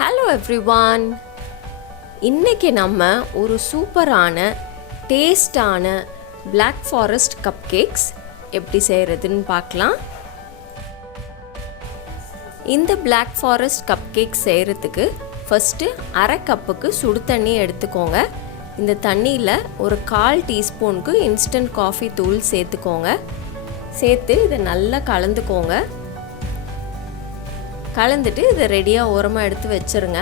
Hello everyone. இன்னைக்கு நம்ம ஒரு சூப்பரான டேஸ்டான Black Forest Cupcakes எப்படி செய்யறதுன்னு பார்க்கலாம். இந்த Black Forest Cupcakes செய்யறதுக்கு ஃபர்ஸ்ட் அரை கப்புக்கு சுடு தண்ணி எடுத்துக்கோங்க. இந்த தண்ணியில் ஒரு 1/4 டீஸ்பூனுக்கு இன்ஸ்டன்ட் காஃபி தூள் சேர்த்துக்கோங்க. சேர்த்து இதை நல்லா கலந்துக்கோங்க. கலந்துட்டு இதை ரெடியாக ஓரமாக எடுத்து வச்சுருங்க.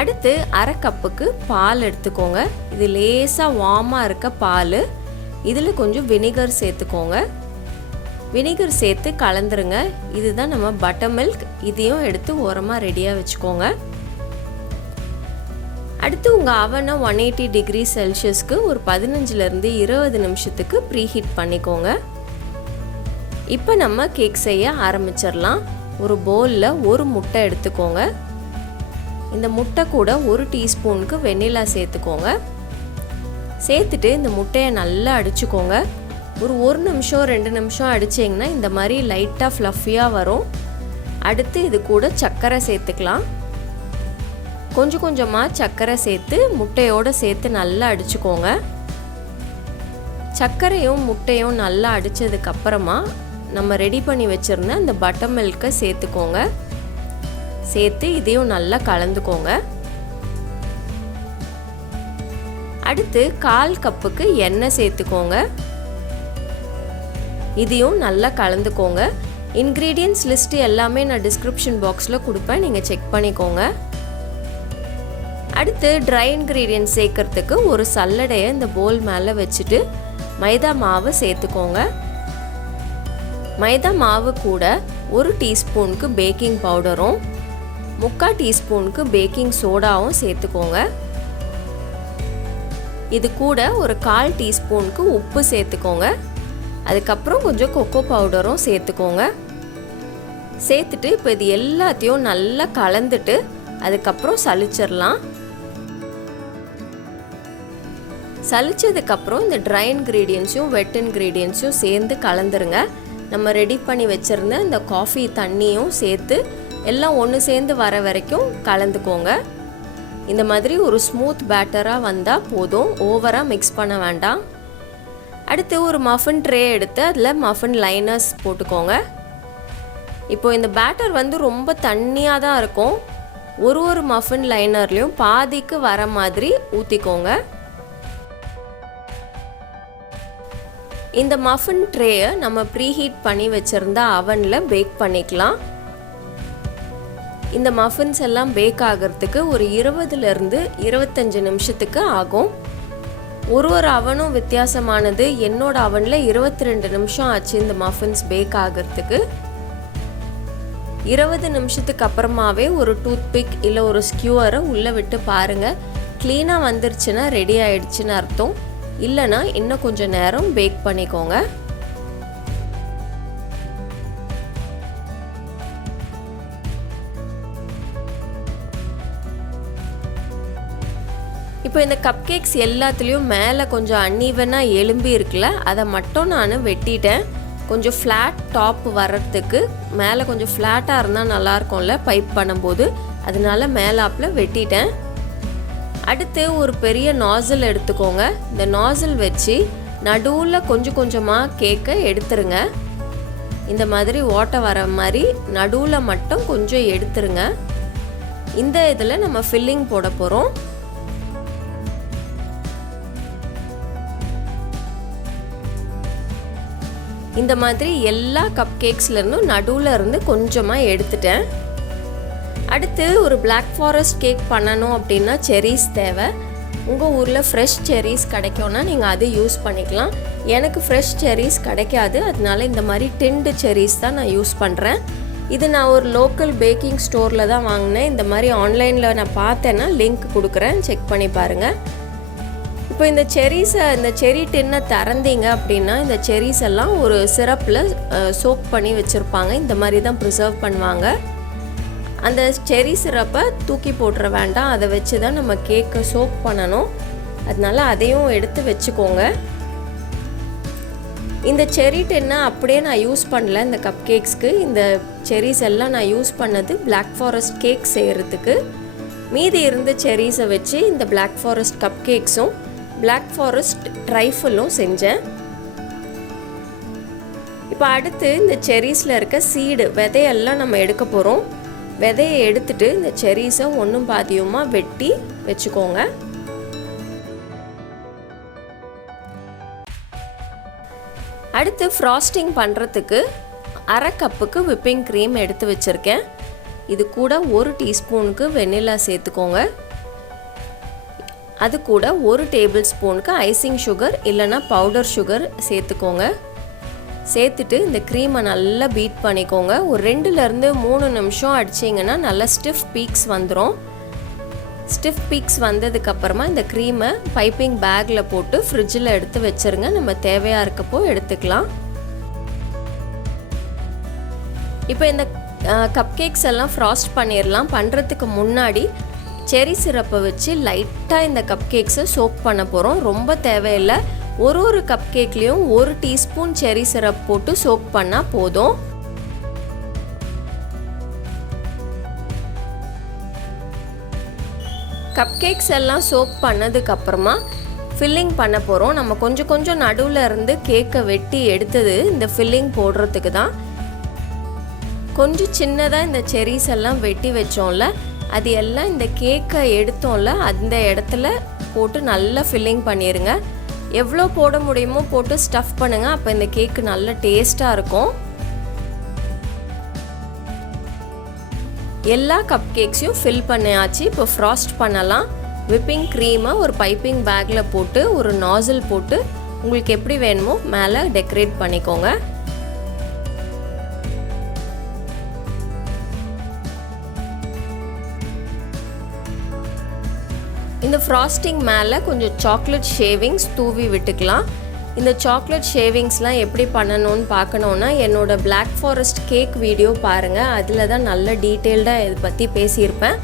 அடுத்து அரை கப்புக்கு பால் எடுத்துக்கோங்க. இது லேசாக வார்மாக இருக்க பால். இதில் கொஞ்சம் வினிகர் சேர்த்துக்கோங்க. வினிகர் சேர்த்து கலந்துருங்க. இதுதான் நம்ம பட்டர்மில்க். இதையும் எடுத்து ஓரமாக ரெடியாக வச்சுக்கோங்க. அடுத்து உங்கள் அவனை 180 டிகிரி செல்சியஸ்க்கு ஒரு 15லேருந்து 20 நிமிஷத்துக்கு ப்ரீஹீட் பண்ணிக்கோங்க. இப்போ நம்ம கேக் செய்ய ஆரம்பிச்சிடலாம். ஒரு பவுலில் ஒரு முட்டை எடுத்துக்கோங்க. இந்த முட்டை கூட 1 டீஸ்பூனுக்கு வெண்ணிலா சேர்த்துக்கோங்க. சேர்த்துட்டு இந்த முட்டையை நல்லா அடிச்சுக்கோங்க. ஒரு 1 நிமிஷம் 2 நிமிஷம் அடிச்சிங்கன்னா இந்த மாதிரி லைட்டாக ஃப்ளஃபியாக வரும். அடுத்து இது கூட சர்க்கரை சேர்த்துக்கலாம். கொஞ்சம் கொஞ்சமாக சர்க்கரை சேர்த்து முட்டையோடு சேர்த்து நல்லா அடிச்சுக்கோங்க. சர்க்கரையும் முட்டையும் நல்லா அடித்ததுக்கப்புறமா நம்ம ரெடி பண்ணி வச்சுருந்த இந்த பட்டர் மில்கை சேர்த்துக்கோங்க. சேர்த்து இதையும் நல்லா கலந்துக்கோங்க. அடுத்து 1/4 கப்புக்கு எண்ணெய் சேர்த்துக்கோங்க. இதையும் நல்லா கலந்துக்கோங்க. இன்க்ரீடியன்ட்ஸ் லிஸ்ட்டு எல்லாமே நான் டிஸ்கிரிப்ஷன் பாக்ஸில் கொடுப்பேன், நீங்கள் செக் பண்ணிக்கோங்க. அடுத்து ட்ரை இன்க்ரீடியன்ட்ஸ் சேர்க்கறதுக்கு ஒரு சல்லடையை இந்த பவுல் மேலே வச்சுட்டு மைதா மாவு சேர்த்துக்கோங்க. மைதா மாவு கூட 1 டீஸ்பூனுக்கு பேக்கிங் பவுடரும் 3/4 டீஸ்பூனுக்கு பேக்கிங் சோடாவும் சேர்த்துக்கோங்க. இது கூட ஒரு 1/4 டீஸ்பூனுக்கு உப்பு சேர்த்துக்கோங்க. அதுக்கப்புறம் கொஞ்சம் கொக்கோ பவுடரும் சேர்த்துக்கோங்க. சேர்த்துட்டு இப்போ இது எல்லாத்தையும் நல்லா கலந்துட்டு அதுக்கப்புறம் சலிச்சிடலாம். சலிச்சதுக்கப்புறம் இந்த ட்ரை இன்க்ரீடியன்ஸையும் வெட் இன்க்ரீடியன்ஸையும் சேர்ந்து கலந்துருங்க. நம்ம ரெடி பண்ணி வச்சுருந்த இந்த காஃபி தண்ணியும் சேர்த்து எல்லாம் ஒன்று சேர்ந்து வர வரைக்கும் கலந்துக்கோங்க. இந்த மாதிரி ஒரு ஸ்மூத் பேட்டராக வந்தால் போதும், ஓவராக மிக்ஸ் பண்ண வேண்டாம். அடுத்து ஒரு மஃபின் ட்ரே எடுத்து அதில் மஃபின் லைனர்ஸ் போட்டுக்கோங்க. இப்போ இந்த பேட்டர் ரொம்ப தண்ணியாக தான் இருக்கும். ஒரு மஃபின் லைனர்லேயும் பாதிக்கு வர மாதிரி ஊற்றிக்கோங்க. இந்த மஃபின் ட்ரேயை நம்ம ப்ரீஹீட் பண்ணி வச்சுருந்த அவனில் பேக் பண்ணிக்கலாம். இந்த மஃபின்ஸ் எல்லாம் பேக் ஆகிறதுக்கு ஒரு 20லேருந்து 25 நிமிஷத்துக்கு ஆகும். ஒரு அவனும் வித்தியாசமானது. என்னோட அவனில் 22 நிமிஷம் ஆச்சு இந்த மஃபின்ஸ் பேக் ஆகிறதுக்கு. 20 நிமிஷத்துக்கு அப்புறமாவே ஒரு டூத்பிக் இல்லை ஒரு ஸ்கியூவரை உள்ளே விட்டு பாருங்கள். க்ளீனாக வந்துருச்சுன்னா ரெடி ஆயிடுச்சுன்னு அர்த்தம். இல்லைனா இன்னும் கொஞ்சம் நேரம் பேக் பண்ணிக்கோங்க. இப்போ இந்த கப் கேக்ஸ் எல்லாத்துலேயும் மேலே கொஞ்சம் அன்ஈவனாக எலும்பி இருக்குல்ல, அதை மட்டும் நான் வெட்டிட்டேன். கொஞ்சம் ஃப்ளாட் டாப் வர்றதுக்கு மேலே கொஞ்சம் ஃப்ளாட்டாக இருந்தால் நல்லாயிருக்கும்ல பைப் பண்ணும்போது, அதனால மேலாப்பில் வெட்டிட்டேன். அடுத்து ஒரு பெரிய நாசில் எடுத்துக்கோங்க. இந்த நாசில் வச்சு நடுவில் கொஞ்சம் கொஞ்சமாக கேக்கை எடுத்துருங்க. இந்த மாதிரி ஓட்டை வர மாதிரி நடுவில் மட்டும் கொஞ்சம் எடுத்துருங்க. இந்த இதில் நம்ம ஃபில்லிங் போட போகிறோம். இந்த மாதிரி எல்லா கப் கேக்ஸ்லேருந்தும் நடுவில் இருந்து கொஞ்சமாக எடுத்துட்டேன். அடுத்து ஒரு Black Forest கேக் பண்ணணும் அப்படின்னா செரிஸ் தேவை. உங்கள் ஊரில் ஃப்ரெஷ் செரிஸ் கிடைக்கும்னா நீங்கள் அதை யூஸ் பண்ணிக்கலாம். எனக்கு ஃப்ரெஷ் செரிஸ் கிடைக்காது, அதனால இந்த மாதிரி டின்டு செரிஸ் தான் நான் யூஸ் பண்ணுறேன். இது நான் ஒரு லோக்கல் பேக்கிங் ஸ்டோரில் தான் வாங்கினேன். இந்த மாதிரி ஆன்லைனில் நான் பார்த்தேன்னா லிங்க் கொடுக்குறேன், செக் பண்ணி பாருங்கள். இப்போ இந்த செரி டின்னை திறந்தீங்க அப்படின்னா இந்த செரிஸ் எல்லாம் ஒரு சிரப்பில் சோக் பண்ணி வச்சுருப்பாங்க. இந்த மாதிரி தான் ப்ரிசர்வ் பண்ணுவாங்க. அந்த செரி சிரப்பை தூக்கி போட்டுற வேண்டாம், அதை வச்சு தான் நம்ம கேக்கை சோக் பண்ணணும். அதனால அதையும் எடுத்து வச்சுக்கோங்க. இந்த செரி டென்னை அப்படியே நான் யூஸ் பண்ணல இந்த கப் கேக்ஸ்க்கு. இந்த செரிஸ் எல்லாம் நான் யூஸ் பண்ணது Black Forest கேக் செய்கிறதுக்கு. மீதி இருந்த செரிஸை வச்சு இந்த Black Forest கப் கேக்ஸும் Black Forest ட்ரைஃபிளும் செஞ்சேன். இப்போ அடுத்து இந்த செரிஸில் இருக்க சீடு விதையெல்லாம் நம்ம எடுக்க போகிறோம். விதையை எடுத்துட்டு இந்த செரிஸை ஒன்றும் பாதியுமாக வெட்டி வச்சுக்கோங்க. அடுத்து ஃப்ராஸ்டிங் பண்ணுறதுக்கு அரை கப்புக்கு விப்பிங் க்ரீம் எடுத்து வச்சுருக்கேன். இது கூட 1 டீஸ்பூனுக்கு வெண்ணிலா சேர்த்துக்கோங்க. அது கூட 1 டேபிள் ஸ்பூனுக்கு ஐசிங் சுகர் இல்லைன்னா பவுடர் சுகர் சேர்த்துக்கோங்க. சேர்த்துட்டு இந்த க்ரீமை நல்லா பீட் பண்ணிக்கோங்க. ஒரு 2லேருந்து 3 நிமிஷம் அடிச்சிங்கன்னா நல்லா ஸ்டிஃப் பீக்ஸ் வந்துடும். ஸ்டிஃப் பீக்ஸ் வந்ததுக்கப்புறமா இந்த க்ரீமை பைப்பிங் பேக்கில் போட்டு ஃப்ரிட்ஜில் எடுத்து வச்சுருங்க. நம்ம தேவையாக இருக்கப்போ எடுத்துக்கலாம். இப்போ இந்த கப் கேக்ஸ் எல்லாம் ஃப்ராஸ்ட் பண்ணிடலாம். பண்ணுறதுக்கு முன்னாடி செரி சிரப்பை வச்சு லைட்டாக இந்த கப் கேக்ஸை சோக் பண்ண போகிறோம். ரொம்ப தேவையில்லை. ஒரு கப் கேக்லேயும் 1 டீஸ்பூன் செரி சிரப் போட்டு சோக் பண்ணால் போதும். கப் கேக்ஸ் எல்லாம் சோக் பண்ணதுக்கப்புறமா ஃபில்லிங் பண்ண போகிறோம். நம்ம கொஞ்சம் நடுவில் இருந்து கேக்கை வெட்டி எடுத்தது இந்த ஃபில்லிங் போடுறதுக்கு தான். கொஞ்சம் சின்னதாக இந்த செரிஸ் எல்லாம் வெட்டி வச்சோம்ல, அது எல்லாம் இந்த கேக்கை எடுத்தோம்ல அந்த இடத்துல போட்டு நல்லா ஃபில்லிங் பண்ணிடுங்க. எவ்வளோ போட முடியுமோ போட்டு ஸ்டஃப் பண்ணுங்கள். அப்போ இந்த கேக்கு நல்ல டேஸ்ட்டாக இருக்கும். எல்லா கப் கேக்ஸையும் ஃபில் பண்ணியாச்சு. இப்போ ஃப்ராஸ்ட் பண்ணலாம். விப்பிங் க்ரீமை ஒரு பைப்பிங் பேக்கில் போட்டு ஒரு நாசில் போட்டு உங்களுக்கு எப்படி வேணுமோ மேலே டெக்கரேட் பண்ணிக்கோங்க. இந்த ஃப்ராஸ்டிங் மேலே கொஞ்சம் சாக்லேட் ஷேவிங்ஸ் தூவி விட்டுக்கலாம். இந்த சாக்லேட் ஷேவிங்ஸ்லாம் எப்படி பண்ணணும்னு பார்க்கணுன்னா என்னோட Black Forest கேக் வீடியோ பாருங்கள். அதில் தான் நல்ல டீட்டெயில்டாக இதை பற்றி பேசியிருப்பேன்.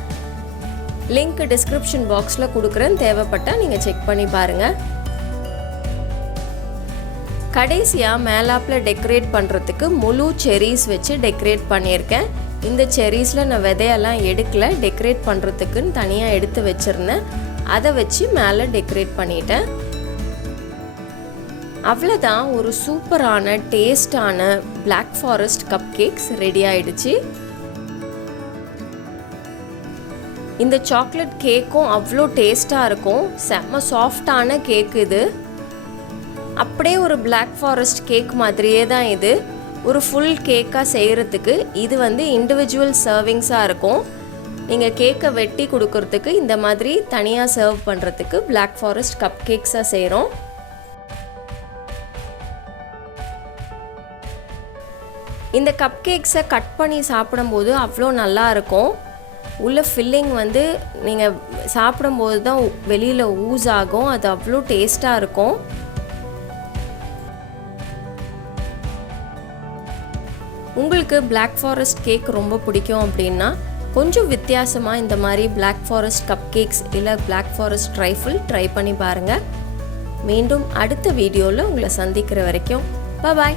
லிங்க் டிஸ்கிரிப்ஷன் பாக்ஸில் கொடுக்குறேன். தேவைப்பட்டால் நீங்கள் செக் பண்ணி பாருங்கள். கடைசியாக மேலாப்பில் டெக்கரேட் பண்ணுறதுக்கு முழு செரிஸ் வச்சு டெக்கரேட் பண்ணியிருக்கேன். இந்த செரிஸில் நான் விதையெல்லாம் எடுக்கல, டெக்கரேட் பண்ணுறதுக்குன்னு தனியாக எடுத்து வச்சுருந்தேன். அதை வச்சு மேலே டெக்கரேட் பண்ணிட்டேன். அவ்வளோதான், ஒரு சூப்பரான டேஸ்டான Black Forest cup cakes ready ஆயிடுச்சு. இந்த சாக்லேட் கேக்கும் அவ்வளோ டேஸ்ட்டாக இருக்கும். செம்ம சாஃப்டான கேக் இது. அப்படியே ஒரு Black Forest கேக் மாதிரியே தான் இது. ஒரு ஃபுல் கேக்காக செய்கிறதுக்கு இது இண்டிவிஜுவல் சர்விங்ஸாக இருக்கும். நீங்கள் கேக்கை வெட்டி கொடுக்கறதுக்கு இந்த மாதிரி தனியாக சர்வ் பண்ணுறதுக்கு Black Forest கப் கேக்ஸாக செய்கிறோம். இந்த கப் கேக்ஸை கட் பண்ணி சாப்பிடும்போது அவ்வளோ நல்லா இருக்கும். உள்ள ஃபில்லிங் நீங்கள் சாப்பிடும்போது தான் வெளியில் ஊஸ் ஆகும். அது அவ்வளோ டேஸ்ட்டாக இருக்கும். உங்களுக்கு Black Forest கேக் ரொம்ப பிடிக்கும் அப்படின்னா கொஞ்சம் வித்தியாசமாக இந்த மாதிரி Black Forest கப் கேக்ஸ் இல்லை Black Forest ட்ரைஃபிள் ட்ரை பண்ணி பாருங்கள். மீண்டும் அடுத்த வீடியோவில் உங்களை சந்திக்கிற வரைக்கும் பாய்.